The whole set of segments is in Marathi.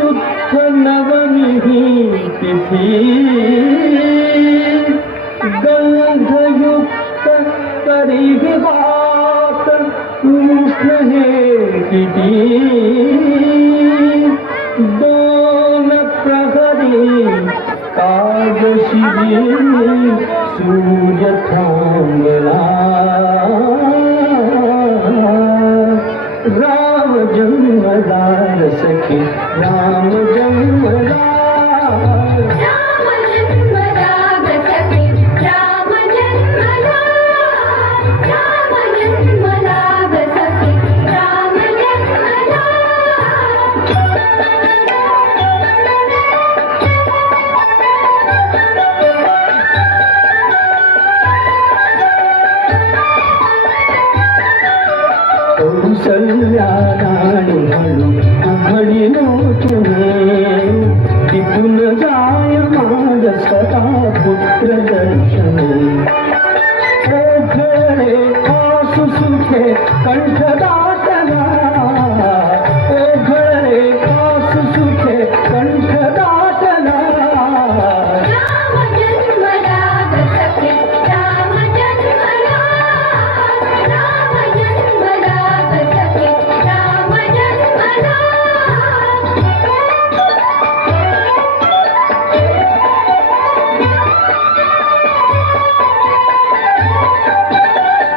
शुद्ध नवमी तिथि गंधयुक्त परिवात कृष्ण हे किती दोन प्रहरी कागशिरी सूर्य थांबला राम जन्मला सखी राम जन्मला कौसल्याराणी हळू उघडी नोचणे तिथून जाय माग सदा पुत्र दर्शने ओघळे आसु सुखे कंठ दाटला ओघळे आसु सुखे कंठ दाटला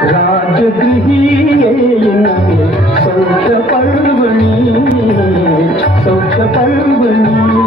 राजगृही येईन सौख्य पर्वणी